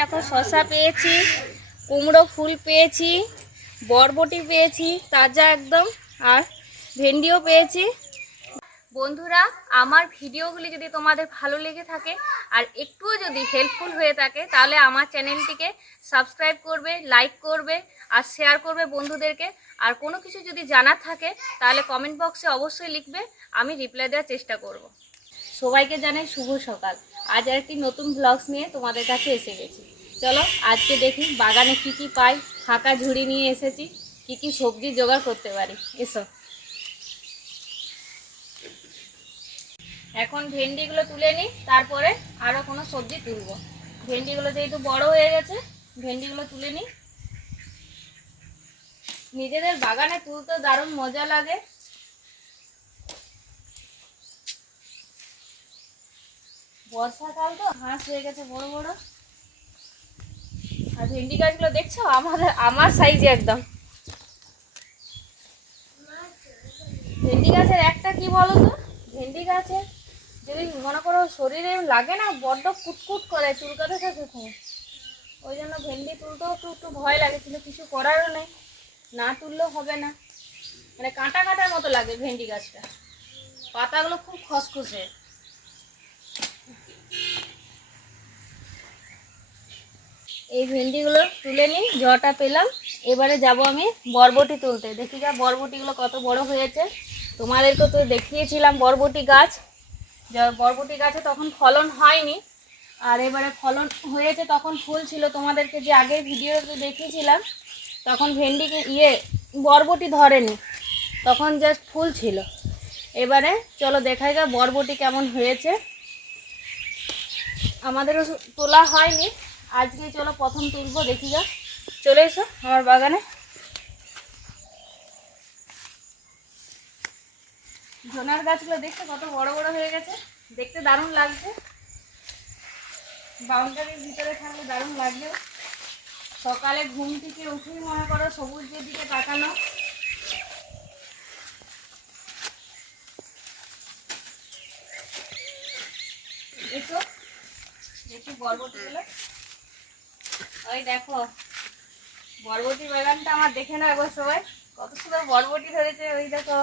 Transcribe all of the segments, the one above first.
দেখো শসা পেয়েছি, কুমড়ো ফুল পেয়েছি, বরবটি পেয়েছি তাজা একদম, আর ভেন্ডিও পেয়েছি। বন্ধুরা, আমার ভিডিওগুলি যদি তোমাদের ভালো লেগে থাকে আর একটুও যদি হেল্পফুল হয়ে থাকে তাহলে আমার চ্যানেলটিকে সাবস্ক্রাইব করবে, লাইক করবে আর শেয়ার করবে বন্ধুদেরকে। আর কোনো কিছু যদি জানার থাকে তাহলে কমেন্ট বক্সে অবশ্যই লিখবে, আমি রিপ্লাই দেওয়ার চেষ্টা করব। সবাইকে জানাই শুভ সকাল। আজ আর একটি নতুন ব্লগস নিয়ে তোমাদের কাছে এসে গেছি। চলো আজকে দেখি বাগানে কি কি পাই। ফাঁকা ঝুড়ি নিয়ে এসেছি, কি কি সবজি জোগাড় করতে পারি। এসো। এখন ভেন্ডিগুলো তুলে নিই, তারপরে আরও কোনো সবজি তুলব। ভেন্ডিগুলো যেহেতু বড় হয়ে গেছে, ভেন্ডিগুলো তুলে নিই। নিজেদের বাগানে তুলতে দারুণ মজা লাগে। বর্ষাকাল তো ঘাস হয়ে গেছে বড় বড়। আর ভেন্ডি গাছগুলো দেখছো আমার সাইজে একদম। ভেন্ডি গাছের একটা কি বলো তো, ভেন্ডি গাছে যদি মনে করো শরীরে লাগে না, বড্ড কুটকুট করে, চুলকাতে থাকে খুব। ওই জন্য ভেন্ডি তুলতেও একটু ভয় লাগে, কিন্তু কিছু করারও নেই, না তুললেও হবে না। মানে কাঁটা কাঁটার মতো লাগে ভেন্ডি গাছটা, পাতাগুলো খুব খসখসে। এই ভেন্ডিগুলো তুলে নিই, জটা পেলাম। এবারে যাব আমি বরবটি তুলতে। দেখি যা বরবটিগুলো কত বড় হয়েছে। তোমাদেরকে তো দেখিয়েছিলাম বরবটি গাছ, বরবটি গাছে তখন ফলন হয়নি, আর এবারে ফলন হয়েছে। তখন ফুল ছিল, তোমাদেরকে যে আগের ভিডিওতে দেখিয়েছিলাম তখন বরবটি ধরেনি, তখন জাস্ট ফুল ছিল। এবারে চলো দেখাই যা বরবটি কেমন হয়েছে। আমাদেরও তোলা হয়নি, আজকে চলো প্রথম তুলবো। দেখি যা, চলে এসো আমার বাগানে। ধনার গাছগুলো দেখতে কত বড় বড় হয়ে গেছে, দেখতে দারুণ লাগছে। বাউন্ডারির ভিতরে থাকলে দারুণ লাগবে। সকালে ঘুম থেকে উঠেই মনে করো সবুজের দিকে তাকানো। এসো দেখি বরবটিগুলো। ওই দেখো বরবটি বাগানটা আমার, দেখে নাও একবার সবাই, কত সুন্দর বরবটি ধরেছে। ওই দেখো,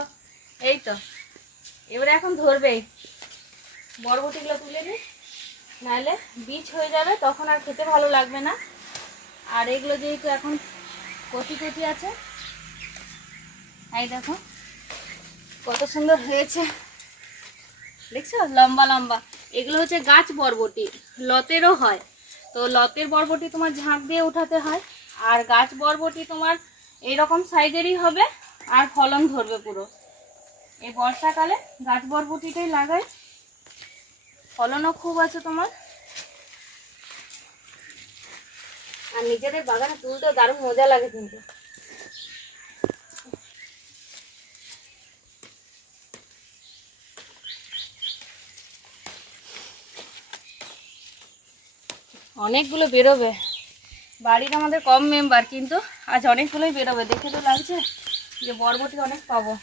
এই তো এবারে এখন ধরবেই। বরবটিগুলো তুলে নিই, নাহলে বীজ হয়ে যাবে, তখন আর খেতে ভালো লাগবে না। আর এগুলো যেহেতু এখন কচি কচি আছে, এই দেখো কত সুন্দর হয়েছে, দেখছো লম্বা লম্বা। এগুলো হচ্ছে গাছ বরবটি, লতেরও হয়। তো লতের বরবটি তোমার ঝাঁক দিয়ে উঠাতে হয়, আর গাছ বরবটি তোমার এইরকম সাইজেরই হবে আর ফলন ধরবে পুরো। এই বর্ষাকালে গাছ বরবটিটাই লাগাই, ফলনও খুব আছে তোমার। আর নিজেদের বাগানে তুলতে দারুণ মজা লাগে কিন্তু। অনেকগুলো বেরোবে, বাড়ির আমাদের কম মেম্বার, কিন্তু আজ অনেকগুলোই বেরোবে। দেখে তো লাগছে যে বরবটি অনেক পাবো।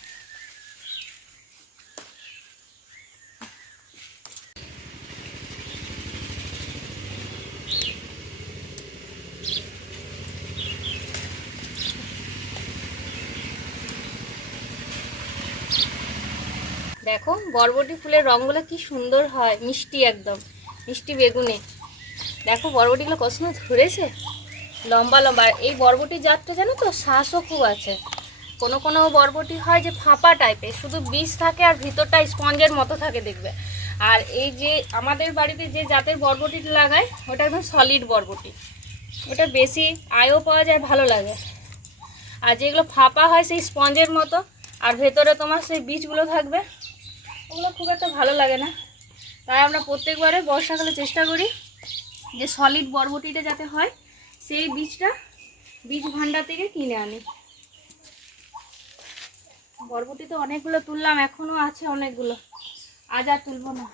দেখো বরবটি ফুলের রঙগুলো কি সুন্দর হয়, মিষ্টি একদম, মিষ্টি বেগুনে। দেখো বরবটিগুলো কত সুন্দর ধরেছে, লম্বা লম্বা। এই বরবটির জাতটা জানো তো, শ্বাসও খুব আছে। কোনো কোনো বরবটি হয় যে ফাঁপা টাইপের, শুধু বীজ থাকে আর ভিতরটা স্পঞ্জের মতো থাকে দেখবে। আর এই যে আমাদের বাড়িতে যে জাতের বরবটিটা লাগায় ওটা একদম সলিড বরবটি, ওটা বেশি আয়ও পাওয়া যায়, ভালো লাগে। আর যেগুলো ফাঁপা হয় সেই স্পঞ্জের মতো, আর ভেতরে তোমার সেই বীজগুলো থাকবে, ওগুলো খুব একটা ভালো লাগে না। তাই আমরা প্রত্যেকবারে বর্ষাকালে চেষ্টা করি যে সলিড বরবটিটা যাতে হয়, সেই বীজ ভান্ডার থেকে কিনে আনি। বরবটি তো অনেকগুলো তুললাম, এখনো আছে অনেকগুলো, আজ আর তুলবো না,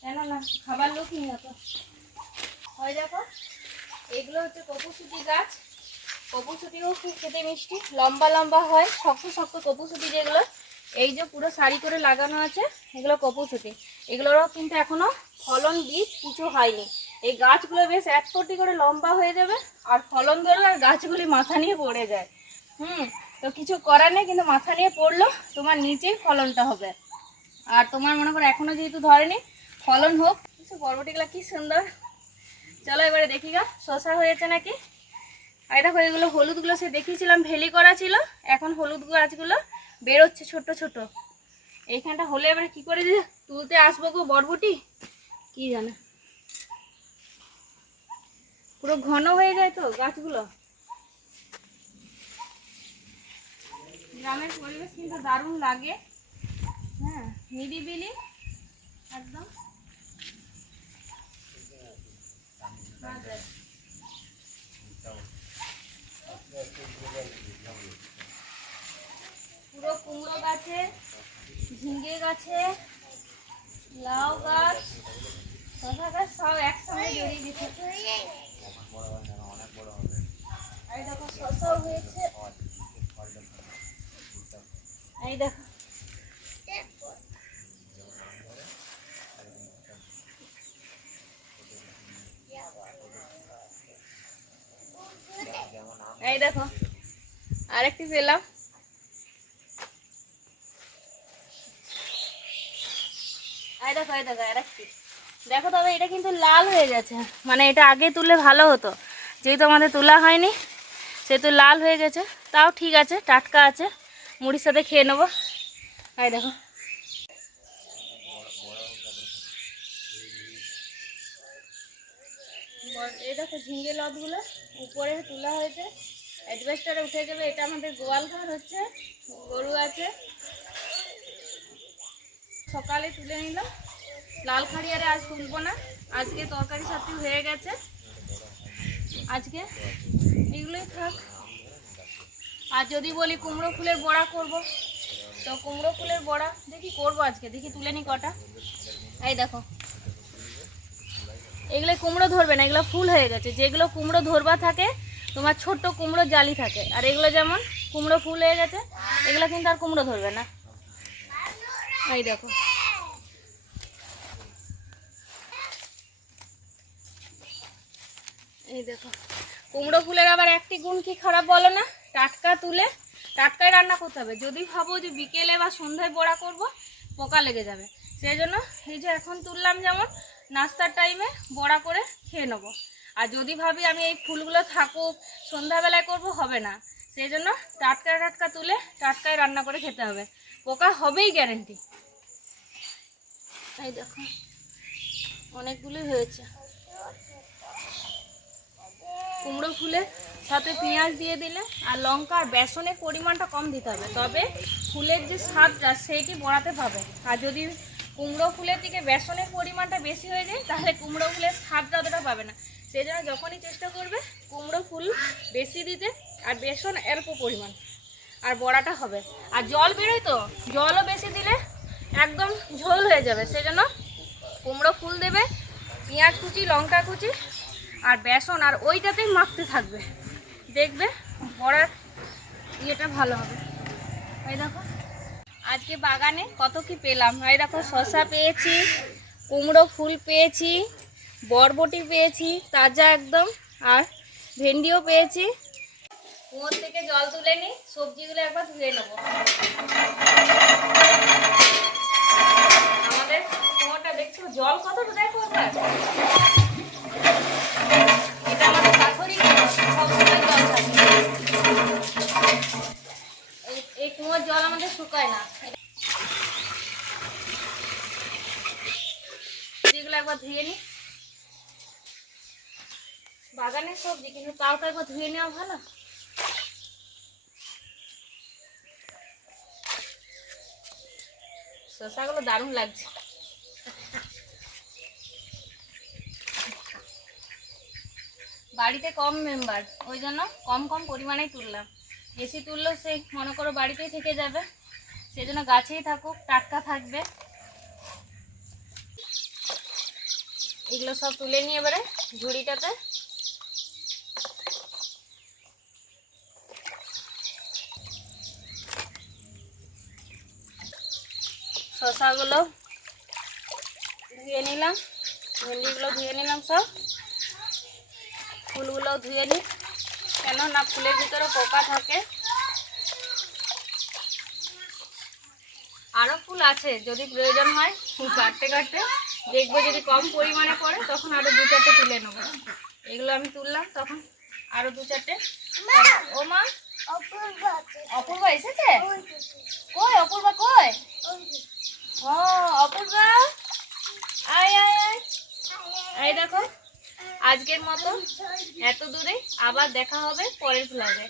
কেন না খাবার লোক নিয়ে তো হয়। দেখো এগুলো হচ্ছে কপুসুটি গাছ, কপুসুটিও খুব খেতে মিষ্টি, লম্বা লম্বা হয়, শক্ত শক্ত কপুসুটি যেগুলো। এই যে পুরো সারি করে লাগানো আছে, এগুলো কপুসুটি। এগুলোরও কিন্তু এখনো ফলন বীজ কিছু হয়নি, এই গাছগুলো বেশ 1 কোটি করে লম্বা হয়ে যাবে, আর ফলন ধরলে আর গাছগুলি মাথা নিয়ে পড়ে যায়। তো কিছু করার নেই, কিন্তু মাথা নিয়ে পড়লো তোমার নিচেই ফলনটা হবে। আর তোমার মনে করো এখনো যেহেতু ধরেনি, ফলন হোক। বরবটিগুলো কি সুন্দর। চলো এবারে দেখি গা শসা হয়েছে নাকি। আর দেখো এগুলো হলুদগুলো সে দেখিয়েছিলাম ভেলি করা ছিল, এখন হলুদ গাছগুলো বেরোচ্ছে ছোট ছোট। এইখানটা হলে এবারে কি করে যে তুলতে আসবো গো বরবটি কি জানে, পুরো ঘন হয়ে যায় তো গাছগুলো। গ্রামের পরিবেশ কিন্তু দারুণ লাগে, হ্যাঁ নিরিবিলি একদম। পুরো কুমড়ো গাছে, ঝিঙ্গে গাছে, লাউ গাছ, শসা গাছ সব একসঙ্গে জড়িয়ে দিচ্ছে। এই দেখো শসাও হয়েছে, এই দেখো এই দেখো আরেকটি পেলাম। এই দেখো এই দেখো আরেকটি দেখো। তবে এটা কিন্তু লাল হয়ে গেছে, মানে এটা আগে তুললে ভালো হতো, যেহেতু আমাদের তোলা হয়নি সেহেতু লাল হয়ে গেছে। তাও ঠিক আছে, টাটকা আছে, মুড়ির সাথে খেয়ে নেবো। এই দেখো এই দেখো ঝিঙ্গে লতগুলো উপরে তোলা হয়েছে, অ্যাডভেস্টারে উঠে যাবে। এটা আমাদের গোয়াল ঘর হচ্ছে, গরু আছে। সকালে তুলে নিলাম, লাল খাড়িয়ারে আজ তুলবো না, আজকে তরকারি সাথে হয়ে গেছে। আজকে এগুলোই থাক। আর যদি বলি কুমড়ো ফুলের বড়া করব, তো কুমড়ো ফুলের বড়া দেখি করবো আজকে, দেখি তুলে নি কটা। এই দেখো এগুলো কুমড়ো ধরবে না, এগুলো ফুল হয়ে গেছে। যেগুলো কুমড়ো ধরবা থাকে তোমার ছোট্ট কুমড়ো জালি থাকে, আর এগুলো যেমন কুমড়ো ফুল হয়ে গেছে, এগুলো কিন্তু আর কুমড়ো ধরবে না। এই দেখো এই দেখো কুমড়ো ফুলের আবার একটি গুণ কি খারাপ বলো না, টাটকা তুলে টাটকাই রান্না করতে হবে। যদি ভাবো যে বিকেলে বা সন্ধ্যায় বড়া করব, পোকা লেগে যাবে। সেই জন্য এই যে এখন তুললাম, যেমন নাস্তার টাইমে বড়া করে খেয়ে নেবো। আর যদি ভাবি আমি এই ফুলগুলো থাকুক সন্ধ্যাবেলায় করব, হবে না। সেই জন্য টাটকা টাটকা তুলে টাটকাই রান্না করে খেতে হবে, পোকা হবেই গ্যারেন্টি। এই দেখো অনেকগুলোই হয়েছে। কুমড়ো ফুলের সাথে পেঁয়াজ দিয়ে দিলে আর লঙ্কা আর বেসনের পরিমাণটা কম দিতে হবে, তবে ফুলের যে স্বাদটা সেইটি বড়াতে পাবে। আর যদি কুমড়ো ফুলের দিকে বেসনের পরিমাণটা বেশি হয়ে যায়, তাহলে কুমড়ো ফুলের স্বাদটা অতটা পাবে না। সেই জন্য যখনই চেষ্টা করবে কুমড়ো ফুল বেশি দিতে, আর বেসন অল্প পরিমাণ, আর বড়াটা হবে। আর জল বেরোয় তো, জলও বেশি দিলে একদম ঝোল হয়ে যাবে। সেই জন্য কুমড়ো ফুল দেবে, পেঁয়াজ কুচি, লঙ্কা কুচি আর বেসন, আর ওইটাতেই মাখতে থাকবে, দেখবে বড়ার ইয়েটা ভালো হবে। এই দেখো আজকে বাগানে কত কি পেলাম। এই দেখো শসা পেয়েছি, কুমড়ো ফুল পেয়েছি, বরবটি পেয়েছি তাজা একদম, আর ভেন্ডিও পেয়েছি। কুয়োর থেকে জল তুলে নিই, সবজিগুলো একবার ধুয়ে নেবো। আমাদের কুয়োটা দেখছো জল কতটা, দেখো এটা আমাদের পাথরই সবসময় জল থাকে। এই কুয়োর জল আমাদের শুকায় না। সবজিগুলো একবার ধুয়ে নিই, বাগানের সবজি কিন্তু তাও তো একবার ধুয়ে নেওয়া ভালো। শসাগুলো দারুণ লাগছে। বাড়িতে কম মেম্বার, ওই জন্য কম কম পরিমাণেই তুললাম। বেশি তুললেও সে মনে করো বাড়িতেই থেকে যাবে, সেই জন্য গাছেই থাকুক, টাটকা থাকবে। এগুলো সব তুলে নিয়ে এবারে ঝুড়িটাতে শসাগুলো ধুয়ে নিলাম। ভেন্ডিগুলো ধুয়ে নিলাম সব, ফুলগুলো ধুয়ে নিই, কেন না ফুলের ভিতরে পোকা থাকে। আরো ফুল আছে, যদি প্রয়োজন হয় কাটতে কাটতে দেখবো, যদি কম পরিমাণে পড়ে তখন আরো 2-4টে তুলে নেবো। এগুলো আমি তুললাম, তখন আরো 2-4টে। ও মা, অপূর্বা এসেছে? কই অপূর্বা কই? ও অপূর্বা, আয় আয় আয়। এই দেখো, আজকের মতো এত দূরে, আবার দেখা হবে পরের ভ্লগে।